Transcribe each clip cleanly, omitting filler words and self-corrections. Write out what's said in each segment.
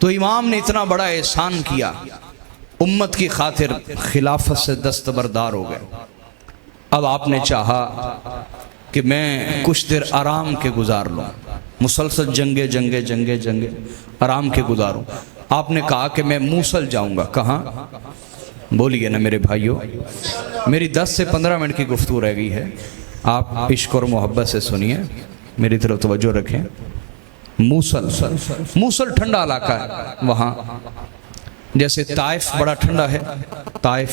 तो इमाम ने इतना बड़ा एहसान किया, उम्मत की खातिर खिलाफत से दस्तबरदार हो गए। अब आपने चाहा कि मैं कुछ देर आराम के गुजार लूँ, मुसलसल जंगे जंगे जंगे जंगे आराम के गुजारूँ। आपने कहा कि मैं मूसल जाऊँगा। कहाँ? बोलिए ना मेरे भाइयों, मेरी 10 से 15 मिनट की गुफ्तगू रह गई है, आप इश्क और मोहब्बत से सुनिए, मेरी तरफ तवज्जो रखें। मूसल, मूसल ठंडा इलाका है वहाँ, जैसे ताइफ बड़ा ठंडा है, ताइफ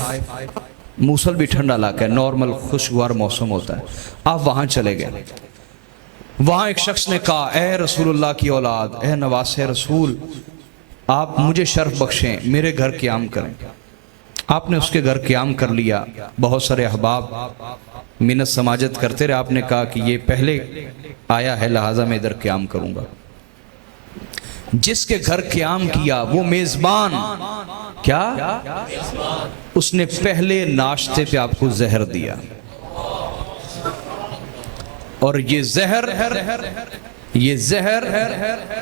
मूसल भी ठंडा इलाका है, नॉर्मल खुशगवार मौसम होता है। आप वहाँ चले गए। वहाँ एक शख्स ने कहा, ए रसूलुल्लाह की औलाद, ए नवासे रसूल, आप मुझे शर्फ बख्शें, मेरे घर क़याम करें। आपने उसके घर क़याम कर लिया। बहुत सारे अहबाब मिन्नत समाजत करते रहे। आपने कहा कि ये पहले आया है, लिहाजा मैं इधर क़याम करूँगा। जिसके घर क़याम किया वो मेज़बान, क्या उसने पहले नाश्ते पे आपको जहर दिया, और ये जहर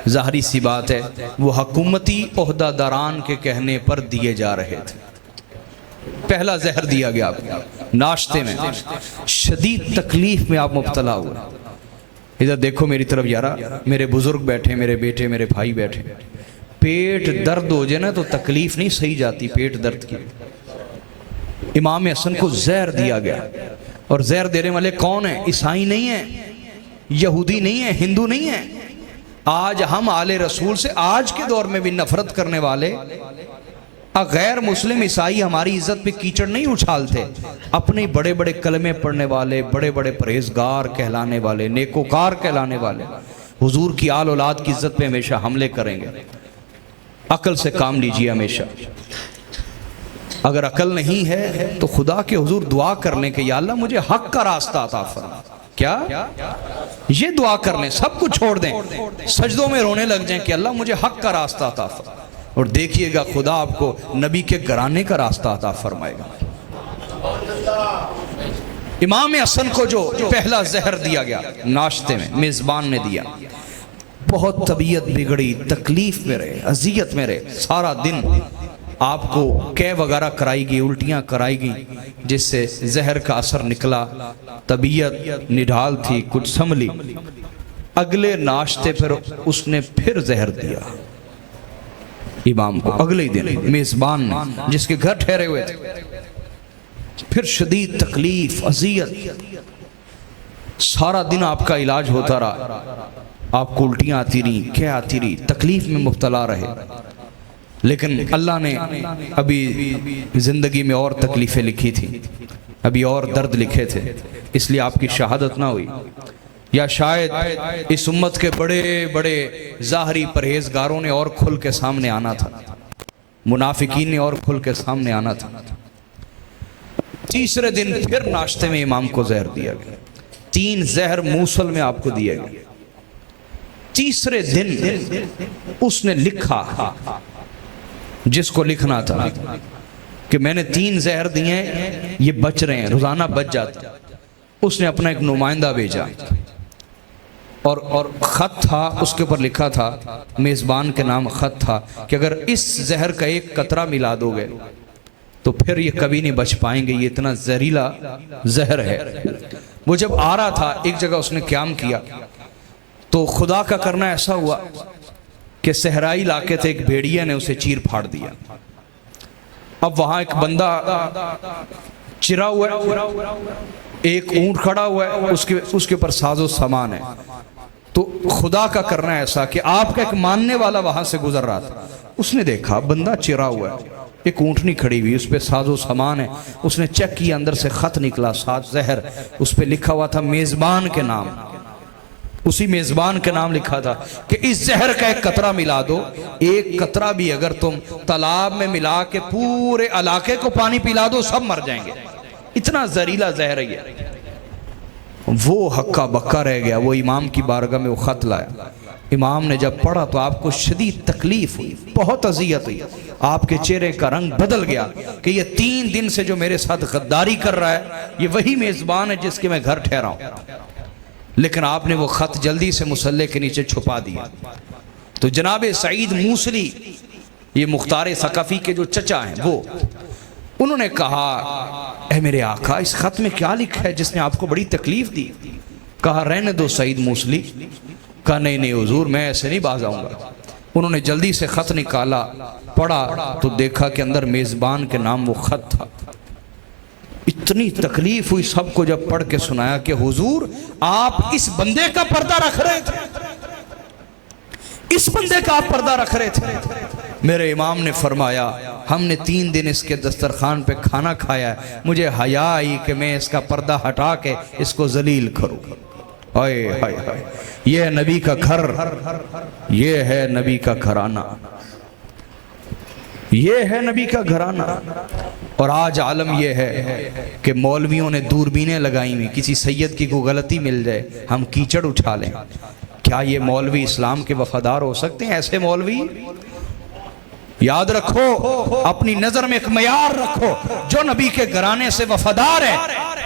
ज़ाहिरी सी बात है वो हुकूमती ओहदादारान के कहने पर दिए जा रहे थे। पहला जहर दिया गया आपको नाश्ते में, शदीद तकलीफ में आप मुब्तला हुए। इधर देखो मेरी तरफ यारा, मेरे बुजुर्ग बैठे, मेरे बेटे, मेरे भाई बैठे। पेट दर्द हो जाए ना तो तकलीफ नहीं सही जाती पेट दर्द की। इमाम हसन को जहर दिया गया, और जहर देने वाले कौन है? ईसाई नहीं है, यहूदी नहीं है, हिंदू नहीं है। आज हम आले रसूल से आज के दौर में भी नफरत करने वाले गैर मुस्लिम ईसाई हमारी इज्जत पे कीचड़ नहीं उछालते। अपने बड़े बड़े कलमे पढ़ने वाले, बड़े बड़े परहेजगार कहलाने वाले, नेकोकार कहलाने वाले हुजूर की आल औलाद की इज्जत पे हमेशा हमले करेंगे। अकल से काम लीजिए हमेशा। अगर अकल नहीं है तो खुदा के हुजूर दुआ कर लें कि या अल्लाह मुझे हक का रास्ता अता फरमा। क्या ये दुआ कर लें, सब कुछ छोड़ दें, सजदों में रोने लग जाएं कि अल्लाह मुझे हक का रास्ता अता फरमा, और देखिएगा खुदा आपको नबी के घराने का रास्ता अता फरमाएगा। इमाम हसन को जो पहला जहर दिया गया नाश्ते में, मेजबान ने दिया, बहुत तबीयत बिगड़ी, तकलीफ में रहे, अजियत में रहे। सारा दिन आपको कै वगैरह कराई गई, उल्टियाँ कराई गई, जिससे जहर का असर निकला। तबीयत निढाल थी, कुछ संभली। अगले नाश्ते पर उसने फिर जहर दिया इमाम को, अगले दिन मेजबान ने, जिसके घर ठहरे हुए थे। फिर शदीद तकलीफ, अजियत, सारा दिन आपका इलाज होता रहा, आपको उल्टियाँ आती रही, क्या आती रही, तकलीफ में मुब्तला रहे। लेकिन अल्लाह ने अभी जिंदगी में और तकलीफें लिखी थी, अभी और दर्द लिखे थे, इसलिए आपकी शहादत ना हुई। या शायद इस उम्मत के बड़े बड़े ज़ाहरी परहेजगारों ने और खुल के सामने आना था, मुनाफिकीन ने और खुल के सामने आना था। तीसरे दिन फिर नाश्ते में इमाम को जहर दिया गया। 3 जहर मूसल में आपको दिए गए। तीसरे दिन उसने लिखा जिसको लिखना था कि मैंने 3 जहर दिए, ये बच रहे हैं, रोजाना बच जाते। उसने अपना एक नुमाइंदा भेजा, और खत था, उसके ऊपर लिखा था, मेज़बान के नाम खत था कि अगर इस जहर का एक कतरा मिला दोगे तो फिर ये कभी नहीं बच पाएंगे, ये इतना जहरीला जहर है। वो जब आ रहा था एक जगह उसने क़याम किया, तो खुदा का करना ऐसा हुआ कि सहराई इलाके थे, एक भेड़िया ने उसे चीर फाड़ दिया। अब वहां एक बंदा चिरा हुआ है, एक ऊंट खड़ा हुआ है, उसके ऊपर साजो सामान है। तो खुदा का करना ऐसा कि आपका एक मानने वाला वहां से गुजर रहा था, उसने देखा बंदा चिरा हुआ है, एक ऊंटनी खड़ी हुई, उस पर साजो सामान है। उसने चेक किया, अंदर से खत निकला, 7 जहर, उस पर लिखा हुआ था मेजबान के नाम। उसी मेजबान के नाम लिखा था कि इस जहर का एक कतरा मिला दो, एक कतरा भी अगर तुम तालाब में मिला के पूरे इलाके को पानी पिला दो, सब मर जाएंगे, इतना जहरीला जहर है। वो हक्का बक्का रह गया। वो इमाम की बारगाह में वो खत लाया। इमाम ने जब पढ़ा तो आपको शदीद तकलीफ हुई, बहुत अजियत हुई, आपके चेहरे का रंग बदल गया कि ये 3 दिन से जो मेरे साथ गद्दारी कर रहा है, ये वही मेजबान है जिसके मैं घर ठहरा हूं। लेकिन आपने वो खत जल्दी से मुसल्ले के नीचे छुपा दिया। तो जनाब सईद मूसली, ये मुख्तार सकाफी के जो चचा हैं, वो उन्होंने कहा, ऐ मेरे आका, इस खत में क्या लिखा है जिसने आपको बड़ी तकलीफ दी? कहा रहने दो सईद मूसली। कहा नहीं नहीं हुजूर, मैं ऐसे नहीं बाज आऊंगा। उन्होंने जल्दी से खत निकाला, पढ़ा तो देखा कि अंदर मेजबान के नाम वो खत था। इतनी तकलीफ हुई सबको जब पढ़ के सुनाया कि हुजूर आप इस बंदे का पर्दा रख रहे थे, इस बंदे का आप पर्दा रख रहे थे। मेरे इमाम ने फरमाया, हमने 3 दिन इसके दस्तरखान पे खाना खाया, मुझे हया आई कि मैं इसका पर्दा हटा के इसको जलील करूं। हाय हाय हाय, ये है नबी का घर, ये है नबी का घराना, ये है नबी का घराना। और आज आलम यह है कि मौलवियों ने दूरबीनें लगाई हुई, किसी सैयद की कोई गलती मिल जाए हम कीचड़ उठा लें। क्या ये मौलवी इस्लाम के वफादार हो सकते हैं? ऐसे मौलवी, याद रखो, अपनी नजर में एक मयार रखो, जो नबी के घराने से वफादार है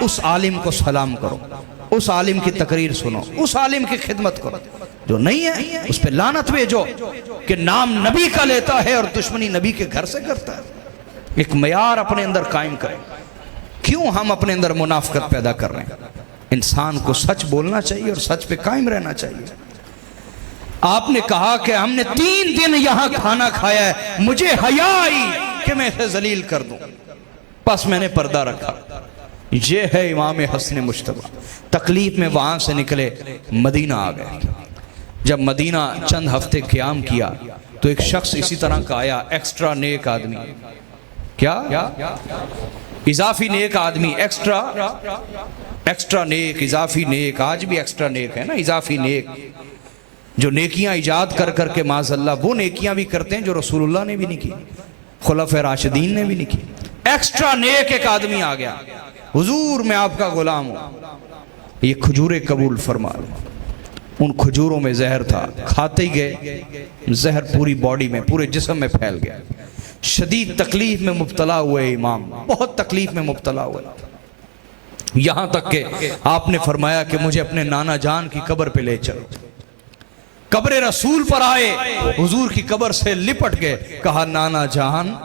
उस आलिम को सलाम करो, उस आलिम की तकरीर सुनो, उस आलिम की खिदमत करो। जो नहीं है उस पर लानत भेजो कि नाम नबी का लेता है और दुश्मनी नबी के घर से करता है। एक मयार अपने अंदर कायम करें। क्यों हम अपने अंदर मुनाफिकत पैदा कर रहे हैं? इंसान को सच बोलना चाहिए और सच पे कायम रहना चाहिए। आपने कहा कि हमने 3 दिन यहां खाना खाया है, मुझे हया आई कि मैं इसे जलील कर दूं, बस मैंने पर्दा रखा। ये है इमाम हसन मुश्तबा। तकलीफ में वहां से निकले, मदीना आ गए। जब मदीना चंद हफ्ते क़याम किया तो एक शख्स इसी तरह का आया, एक्स्ट्रा नेक आदमी। क्या? इजाफी नेक आदमी, एक्स्ट्रा नेक, इजाफी नेक। आज भी एक्स्ट्रा नेक है ना, इजाफी नेक, जो नेकियां इजाद कर करके माज़अल्लाह वो नेकियां भी करते हैं जो रसूलुल्लाह ने भी नहीं की, खुलफ़ाए राशिदीन ने भी नहीं की। एक्स्ट्रा नेक एक आदमी आ गया, हुजूर मैं आपका गुलाम हूं, ये खजूरें कबूल फरमा लो। उन खजूरों में जहर था, खाते ही गए, जहर पूरी बॉडी में, पूरे जिस्म में फैल गया। शदीद तकलीफ में मुब्तला हुए इमाम, बहुत तकलीफ में मुब्तला हुए, यहां तक कि आपने फरमाया कि मुझे अपने नाना जान की कब्र पे ले चलो। कब्र रसूल पर आए, हुजूर की कब्र से लिपट गए, कहा नाना जान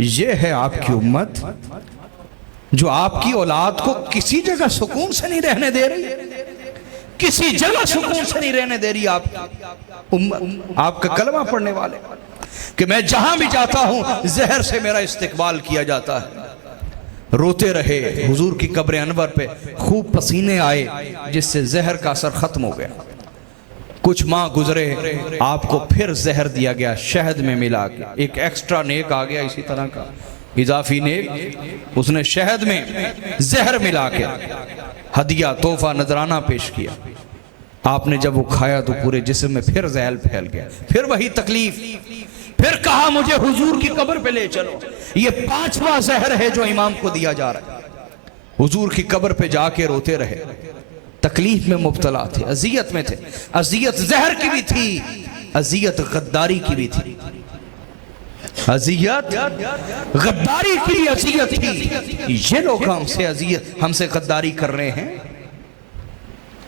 ये है आपकी उम्मत जो आपकी औलाद को किसी जगह सुकून से नहीं रहने दे रही, किसी जगह सुकून से नहीं रहने दे रही आपकी उम्मत, आपका कलमा पढ़ने वाले, कि मैं जहां भी जाता हूं जहर से मेरा इस्तिकबाल किया जाता है। रोते रहे। हुजूर की कब्र अनवर पे खूब पसीने आए जिससे जहर का असर खत्म हो गया। कुछ माह गुजरे, आपको फिर जहर दिया गया शहद में मिला के। एक एक्स्ट्रा नेक आ गया इसी तरह का, इजाफी नेक, उसने शहद में जहर मिला के हदिया, तोहफा, नजराना पेश किया। आपने जब वो खाया तो पूरे जिस्म में फिर जहर फैल गया, फिर वही तकलीफ, फिर कहा मुझे हुजूर की कब्र पे ले चलो। ये 5वां जहर है जो इमाम को दिया जा रहा है। हुजूर की कब्र पे जाके रोते रहे, तकलीफ में मुब्तला थे, अजियत में थे। अजियत जहर की भी थी, अजियत गद्दारी की भी थी, अजियत गद्दारी की भी अजियत थी। ये लोग हमसे गद्दारी कर रहे हैं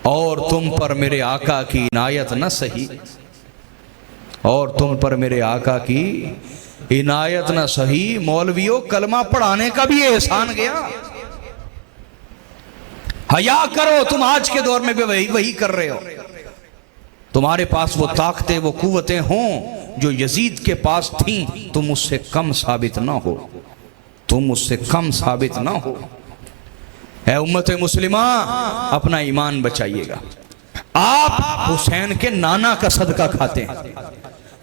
और तुम पर मेरे आका की इनायत न सही, और तुम पर मेरे आका की इनायत न सही। मौलवियों, कलमा पढ़ाने का भी एहसान गया। हया करो, तुम आज के दौर में भी वही कर रहे हो। तुम्हारे पास वो ताकतें, वो कुव्वतें हों जो यजीद के पास थीं, तुम उससे कम साबित ना हो, तुम उससे कम साबित ना हो। है उम्मत मुस्लिमा, अपना ईमान बचाइएगा। आप हुसैन के नाना का सदका खाते हैं,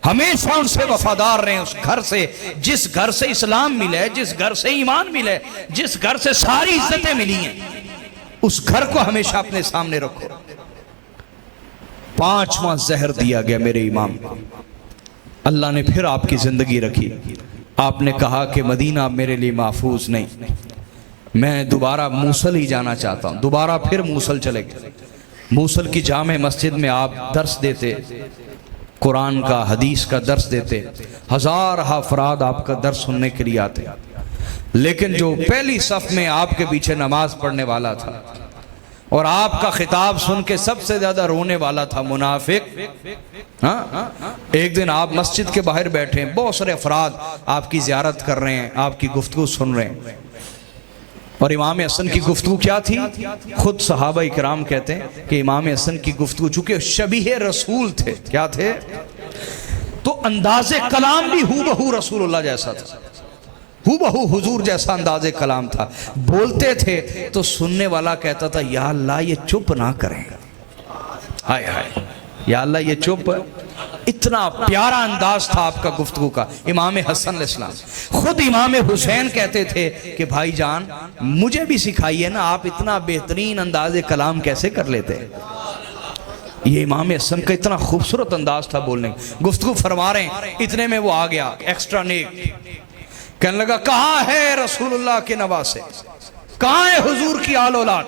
हमेशा उनसे वफादार रहें। उस घर से, जिस घर से इस्लाम मिले, जिस घर से ईमान मिले, जिस घर से सारी इज्जतें मिली हैं, उस घर को हमेशा अपने सामने रखो। 5वां जहर दिया गया मेरे इमाम को। अल्लाह ने फिर आपकी जिंदगी रखी। आपने कहा कि मदीना मेरे लिए महफूज नहीं, मैं दोबारा मूसल ही जाना चाहता हूं। दोबारा फिर मूसल चले गए। मूसल की जामे मस्जिद में आप दर्स देते, कुरान का, हदीस का दर्स देते। 1000 अफराद आपका दर्स सुनने के लिए आते। लेकिन जो पहली सफ में आपके पीछे नमाज पढ़ने वाला था और आपका खिताब सुन के सबसे ज्यादा रोने वाला था मुनाफिक। हाँ, एक दिन आप मस्जिद के बाहर बैठे हैं, बहुत सारे अफराद आपकी ज़ियारत कर रहे हैं, आपकी गुफ्तगू सुन रहे हैं, और इमाम हसन की गुफ्तगू क्या थी? खुद सहाबा इकराम कहते हैं कि इमाम हसन की गुफ्तगू चूंकि शबीह रसूल थे, क्या थे? तो अंदाज़े कलाम भी हूबहू रसूलुल्लाह जैसा था, हूबहू हुजूर जैसा अंदाज़े कलाम था। बोलते थे तो सुनने वाला कहता था या अल्लाह ये चुप ना करें, हाय हाय या अल्लाह ये चुप। इतना प्यारा अंदाज था आपका गुफ्तगू का। इमाम हसन अलैहिस्सलाम, खुद इमाम हुसैन कहते थे कि भाईजान मुझे भी सिखाइए ना, आप इतना बेहतरीन अंदाज़े कलाम कैसे कर लेते हैं। ये इमाम हसन का इतना खूबसूरत अंदाज था बोलने, गुफ्तगू फरमा रहे हैं, इतने में वो आ गया एक्स्ट्रा नेक, कहने लगा कहाँ है रसूलुल्लाह के नवासे, कहाँ है हुजूर की आल औलाद,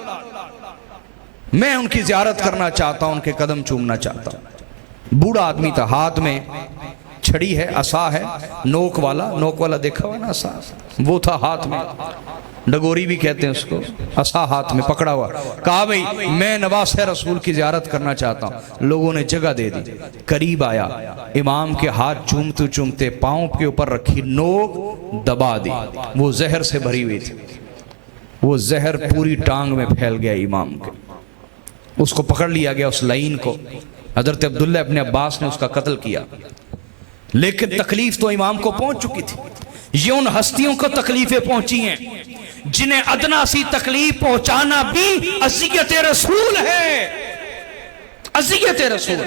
मैं उनकी ज़ियारत करना चाहता हूं, उनके कदम चूमना चाहता हूं। बूढ़ा आदमी था, हाथ में छड़ी है, असा है, नोक वाला देखा हुआ ना असा, वो था हाथ में, डगोरी भी कहते हैं उसको, असा हाथ में पकड़ा हुआ। कहा भाई मैं नवासे रसूल की ज़ियारत करना चाहता हूँ। लोगों ने जगह दे दी, करीब आया, इमाम के हाथ चूमते चूमते पाँव के ऊपर रखी, नोक दबा दी, वो जहर से भरी हुई थी, वो जहर पूरी टांग में फैल गया इमाम के। उसको पकड़ लिया गया, उस लाइन को। हजरत अब्दुल्ला इब्ने अब्बास ने उसका कत्ल किया, लेकिन तकलीफ तो इमाम को पहुंच चुकी थी। ये उन हस्तियों को तकलीफें पहुंची हैं जिन्हें अदना सी तकलीफ पहुंचाना भी अज़ियत रसूल है, अज़ियत रसूल।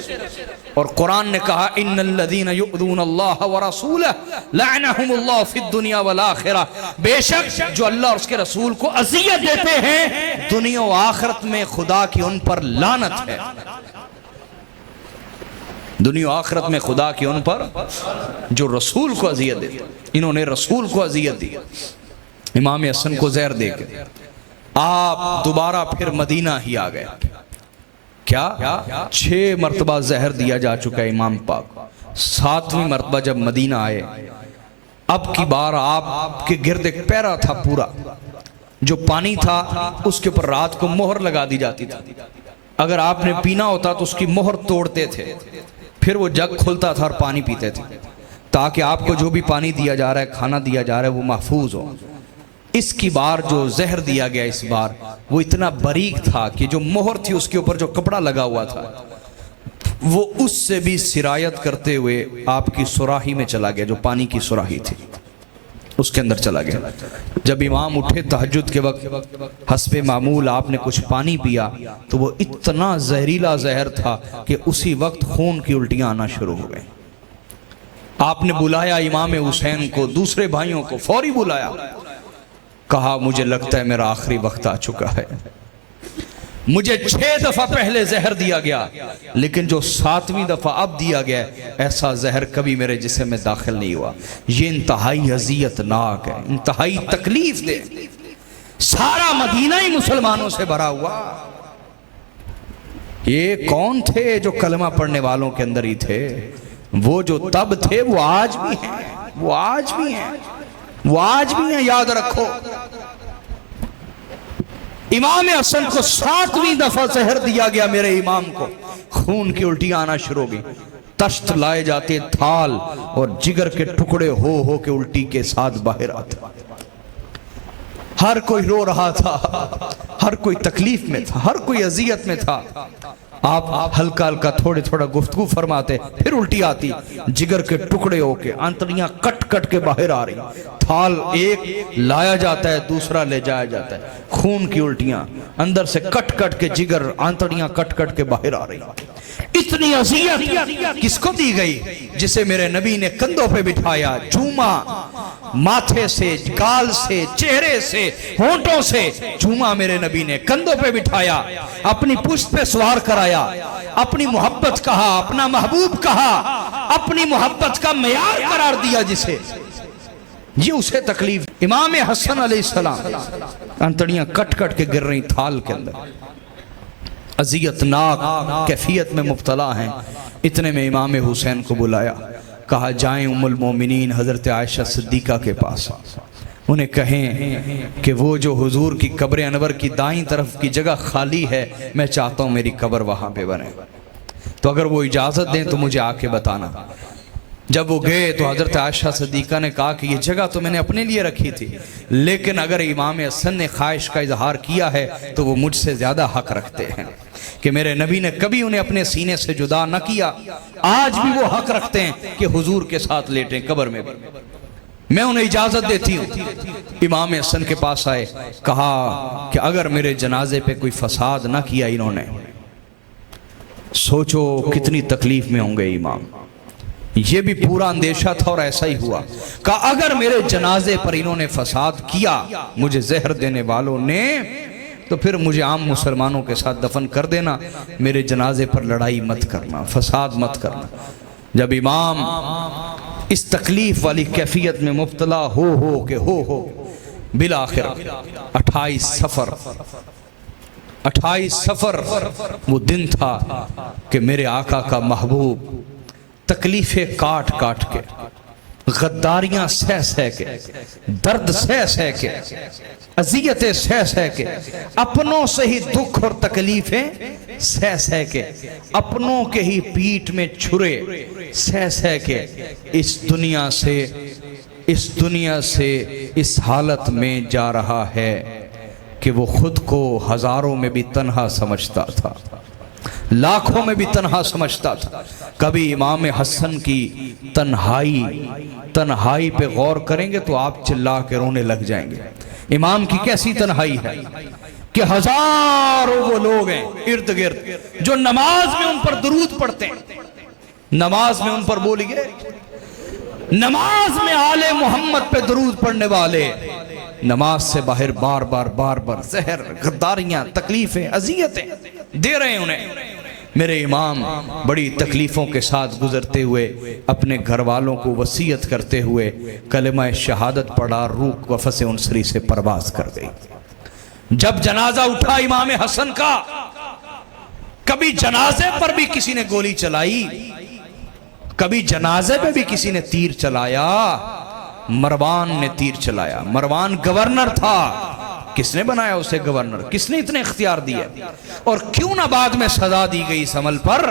और कुरान ने कहा इन्नल्लज़ीना युअज़ूनल्लाह व रसूलहु लअनहुमुल्लाहु फिद दुनिया वल आखिरह, बेशक जो अल्लाह और उसके रसूल को अज़ियत देते हैं दुनिया और आखिरत में खुदा की उन पर लानत है। दुनिया आखिरत में खुदा की उन पर जो रसूल को अज़ियत देते, इन्होंने रसूल को अज़ियत दी। इमाम हसन को जहर दे के आप दोबारा फिर मदीना ही आ गए। क्या 6 मरतबा जहर दिया जा चुका है इमाम पाक, 7वीं मरतबा जब मदीना आए, अब की बार आपके गिर्द एक पैरा था पूरा, जो पानी था उसके ऊपर रात को मोहर लगा दी जाती थी। अगर आपने पीना होता तो उसकी मोहर तोड़ते थे, फिर वो जग खुलता था और पानी पीते थे, ताकि आपको जो भी पानी दिया जा रहा है, खाना दिया जा रहा है, वो महफूज हो। इसकी बार जो जहर दिया गया इस बार, वो इतना बारीक था कि जो मोहर थी उसके ऊपर जो कपड़ा लगा हुआ था वो उससे भी सिरायत करते हुए आपकी सुराही में चला गया, जो पानी की सुराही थी उसके अंदर चला गया। जब इमाम उठे तहज्जुद के वक्त, हस्बे मामूल आपने कुछ पानी पिया तो वो इतना जहरीला जहर था कि उसी वक्त खून की उल्टियां आना शुरू हो गई। आपने बुलाया इमाम हुसैन को, दूसरे भाइयों को फौरी बुलाया, कहा मुझे लगता है मेरा आखिरी वक्त आ चुका है, मुझे 6 दफा पहले जहर दिया गया, लेकिन जो 7वीं दफा अब दिया गया, ऐसा जहर कभी मेरे जिस्म में दाखिल नहीं हुआ। ये इंतहाई अज़ियतनाक है, इंतहाई तकलीफ दे। सारा मदीना ही मुसलमानों से भरा हुआ। ये कौन थे जो कलमा पढ़ने वालों के अंदर ही थे? वो जो तब थे वो आज भी हैं, वो आज भी हैं, वो आज भी हैं, याद रखो। इमाम हसन को 7वीं दफा जहर दिया गया, मेरे इमाम को खून की उल्टियां आना शुरू हो गई, तश्त लाए जाते, थाल और जिगर के टुकड़े हो के उल्टी के साथ बाहर आते। हर कोई रो रहा था, हर कोई तकलीफ में था, हर कोई अजियत में था। आप हल्का हल्का थोड़े थोड़ा गुफ्तगू फरमाते, फिर उल्टी आती, जिगर के टुकड़े होके आंतड़ियां कट कट के बाहर आ रही, थाल एक लाया जाता है, दूसरा ले जाया जाता है, खून की उल्टियां अंदर से कट कट के, जिगर आंतड़ियां कट कट के बाहर आ रही। इतनी अज़ियत किसको दी गई? जिसे मेरे नबी ने कंधों पे बिठाया, चूमा, माथे से, गाल से, चेहरे से, होंठों से चूमा मेरे नबी ने, कंधों पे बिठाया, अपनी पुश्त पे सवार कराया, अपनी मोहब्बत कहा, अपना महबूब कहा, अपनी मोहब्बत का मेयार करार दिया जिसे, ये उसे तकलीफ। इमाम हसन अलैहिस्सलाम अंतड़ियां कट कट के गिर रही थाल के अंदर, अज़ियतनाक कैफियत में मुब्तला हैं। इतने में इमाम हुसैन को बुलाया, कहा जाएं उम्मुल मोमिनीन हज़रत आयशा सिद्दीक़ा के पास, उन्हें कहें कि वो जो हुजूर की कब्र अनवर की दाईं तरफ की जगह खाली है, मैं चाहता हूँ मेरी कब्र वहाँ पे बने, तो अगर वो इजाज़त दें तो मुझे आके बताना। जब वो गए तो हज़रत आयशा सिद्दीक़ा ने कहा कि ये जगह तो मैंने अपने लिए रखी थी, लेकिन अगर इमाम हसन ने ख्वाहिश का इजहार किया है तो वो मुझसे ज़्यादा हक रखते हैं कि मेरे नबी ने कभी उन्हें अपने सीने से जुदा न किया, आज भी वो हक रखते हैं कि हुजूर के साथ लेटें कब्र में भी, मैं उन्हें इजाज़त देती हूँ। इमाम हसन के पास आए, कहा कि अगर मेरे जनाजे पे कोई फसाद ना किया इन्होंने, सोचो कितनी तकलीफ में होंगे इमाम। ये भी पूरा अंदेशा था और ऐसा ही हुआ। कहा अगर मेरे जनाजे पर इन्होंने फसाद किया, मुझे जहर देने वालों ने, तो फिर मुझे आम मुसलमानों के साथ दफन कर देना, मेरे जनाजे पर लड़ाई मत करना, फसाद मत करना। जब इमाम इस तकलीफ वाली कैफियत में मुब्तला हो के हो बिलाखिर 28 सफर वो दिन था कि मेरे आका का महबूब तकलीफें काट काट के, गद्दारियां सह सह के, दर्द सह सह के, अजियतें सह सह के, अपनों से ही दुख और तकलीफें सह सह के, अपनों के ही पीठ में छुरे सह सह के इस दुनिया से इस हालत में जा रहा है कि वो खुद को हजारों में भी तन्हा समझता था, लाखों में भी तन्हा समझता था। कभी इमाम हसन की तन्हाई पे गौर करेंगे तो आप चिल्ला के रोने लग जाएंगे। इमाम की कैसी तन्हाई है कि हजारों वो लोग हैं इर्द गिर्द जो नमाज में उन पर दुरूद पढ़ते हैं, नमाज में उन पर बोलिए, नमाज में आले मोहम्मद पे दुरूद पढ़ने वाले नमाज से बाहर बार बार जहर, गद्दारियां, तकलीफें, अजियतें दे रहे हैं उन्हें। मेरे इमाम बड़ी तकलीफों के साथ गुजरते हुए अपने घर वालों को वसीयत करते हुए कलिमा शहादत पढ़ा, रूह वफ़स उनसरी से परवाज कर गई। जब जनाजा उठा इमाम हसन का, कभी जनाजे पर भी किसी ने गोली चलाई, कभी जनाजे पे भी किसी ने तीर चलाया। मरवान ने तीर चलाया। मरवान गवर्नर था, किसने बनाया उसे गवर्नर, किसने इतने इख्तियार दिए, और क्यों ना बाद में सजा दी गई इस अमल पर,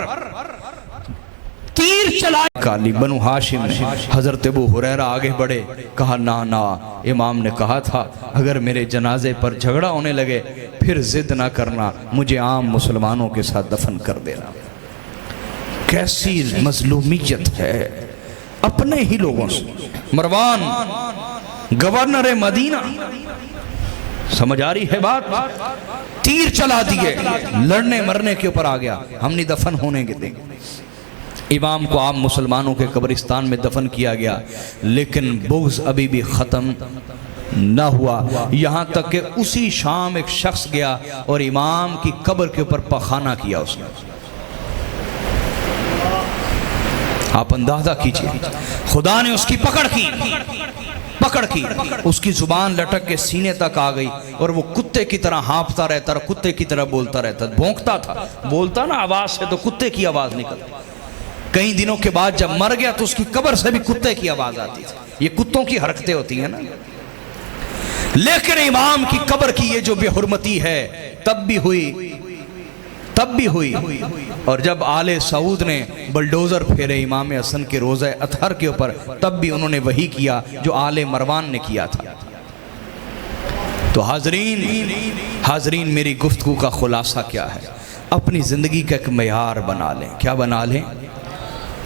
तीर चलाया। काली बनु हाशिम ने, हजरत अबू हुरैरा आगे बढ़े, कहा ना, इमाम ने कहा था अगर मेरे जनाजे पर झगड़ा होने लगे फिर जिद ना करना, मुझे आम मुसलमानों के साथ दफन कर देना। कैसी मजलूमियत है अपने ही लोगों से। मरवान गवर्नर मदीना, समझ आ रही है बात, तीर चला दिए, लड़ने मरने के ऊपर आ गया, हम नहीं दफन होने के देंगे। इमाम को आम मुसलमानों के कब्रिस्तान में दफन किया गया, लेकिन बुग़्ज़ अभी भी ख़त्म न हुआ। यहाँ तक कि उसी शाम एक शख्स गया और इमाम की कब्र के ऊपर पखाना किया उसने। आप अंदाजा कीजिए, खुदा ने उसकी पकड़ की, उसकी जुबान लटक के सीने तक आ गई और वो कुत्ते की तरह हाँफता रहता, कुत्ते की तरह बोलता रहता, भौंकता था, बोलता ना आवाज से तो कुत्ते की आवाज निकलती। कई दिनों के बाद जब मर गया तो उसकी कब्र से भी कुत्ते की आवाज आती थी। ये कुत्तों की हरकतें होती है ना। लेकिन इमाम की कब्र की ये जो बेहुरमती है तब भी हुई। और जब आले सऊद ने बुलडोजर फेरे इमाम हसन के रोज़े अतहर के ऊपर, तब भी उन्होंने वही किया जो आले मरवान ने किया था। तो हाजरीन मेरी गुफ्तगू का खुलासा क्या है? अपनी ज़िंदगी का एक मयार बना लें। क्या बना लें?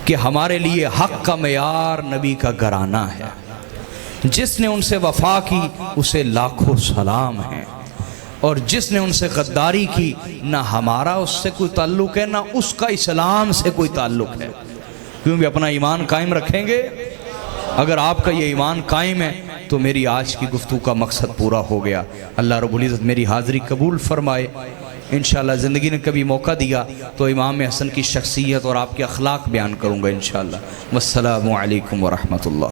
कि हमारे लिए हक का मयार नबी का घराना है। जिसने उनसे वफा की उसे लाखों सलाम है, और जिसने उनसे गद्दारी की ना हमारा उससे कोई ताल्लुक़ है ना उसका इस्लाम से कोई ताल्लुक़ है, क्योंकि अपना ईमान कायम रखेंगे। अगर आपका ये ईमान कायम है तो मेरी आज की गुफ्तगू का मकसद पूरा हो गया। अल्लाह रब्बुल इज़्ज़त मेरी हाज़िरी कबूल फरमाए। इंशाअल्लाह ज़िंदगी ने कभी मौका दिया तो इमाम हसन की शख्सियत और आपके अखलाक बयान करूँगा इंशाअल्लाह। वस्सलामु अलैकुम व रहमतुल्लाह।